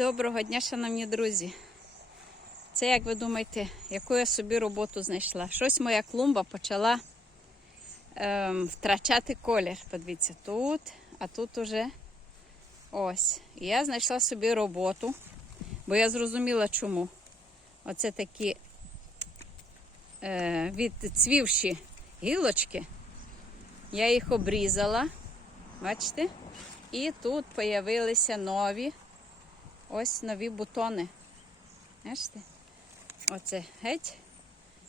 Доброго дня, шановні друзі. Це, як ви думаєте, яку я собі роботу знайшла? Щось моя клумба почала ем, втрачати колір. Подивіться, тут, а тут уже ось. І я знайшла собі роботу, бо я зрозуміла, чому. Оце такі е, відцвівші гілочки. Я їх обрізала. Бачите? І тут з'явилися нові. Ось нові бутони. Бачите? Оце геть.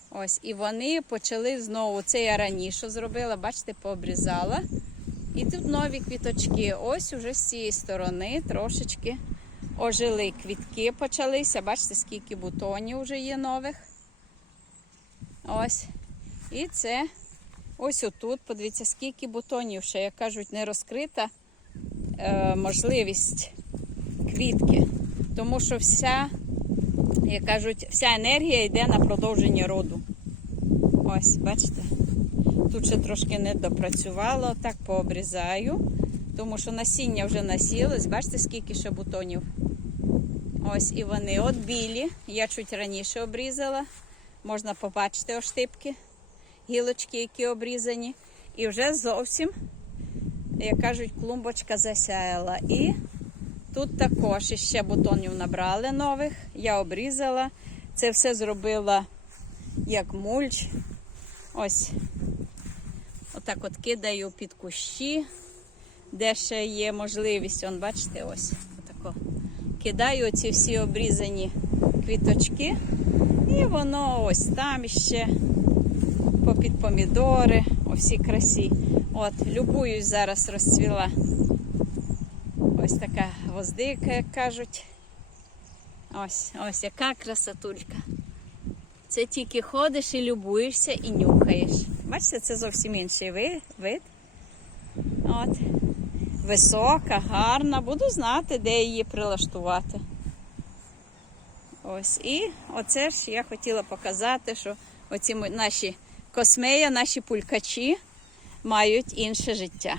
Ось. І вони почали знову. Це я раніше зробила, бачите, пообрізала. І тут нові квіточки. Ось уже з цієї сторони трошечки ожили квітки почалися. Бачите, скільки бутонів вже є нових. Ось. І це ось отут, подивіться, скільки бутонів ще, як кажуть, не розкрита е, можливість квітки. Тому що вся, як кажуть, вся енергія йде на продовження роду. Ось, бачите? Тут ще трошки не допрацювало, так пообрізаю, тому що насіння вже насілось, бачите, скільки ще бутонів. Ось і вони от білі. Я чуть раніше обрізала. Можна побачити оштипки, гілочки, які обрізані. І вже зовсім, як кажуть, клумбочка засяяла. І Тут також ще бутонів набрали нових. Я обрізала. Це все зробила як мульч. Ось. Отак от кидаю під кущі, де ще є можливість. Он, бачите, ось. Отако. Кидаю оці всі обрізані квіточки. І воно ось там ще попід помідори, у всій красі. От, любуюсь, зараз розцвіла. Ось така гвоздика, як кажуть. Ось, ось яка красотулька. Це тільки ходиш і любуєшся і нюхаєш. Бачите, це зовсім інший вид. От. Висока, гарна. Буду знати, де її прилаштувати. Ось. І оце ж я хотіла показати, що оці наші космея, наші пулькачі мають інше життя.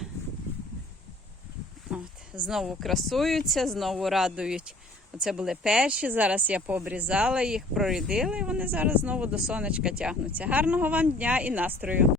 Знову красуються, знову радують. Оце були перші. Зараз я пообрізала їх, прорідила, і вони зараз знову до сонечка тягнуться. Гарного вам дня і настрою!